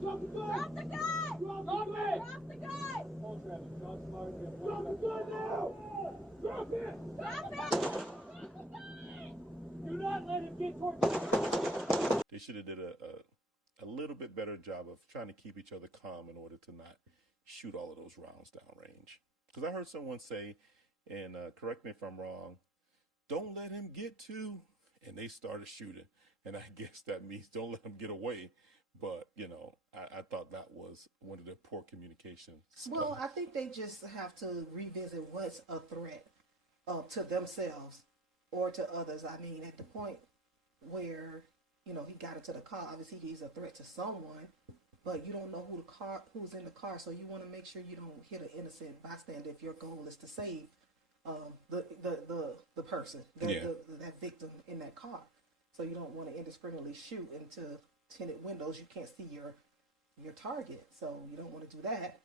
Drop the gun! Drop the gun! Drop it! Drop the gun! Drop the gun now! Drop it! Drop it! Drop the gun! Do not let him get towards you! They should have did a little bit better job of trying to keep each other calm in order to not shoot all of those rounds downrange. Because I heard someone say, and correct me if I'm wrong, don't let him get to, and they started shooting. And I guess that means don't let him get away. But, you know, I thought that was one of their poor communications. Well, I think they just have to revisit what's a threat to themselves or to others. I mean, at the point where, you know, he got into the car, obviously he's a threat to someone, but you don't know who's in the car, so you want to make sure you don't hit an innocent bystander if your goal is to save the person, that victim in that car. So you don't want to indiscriminately shoot into tinted windows. You can't see your target, so you don't want to do that.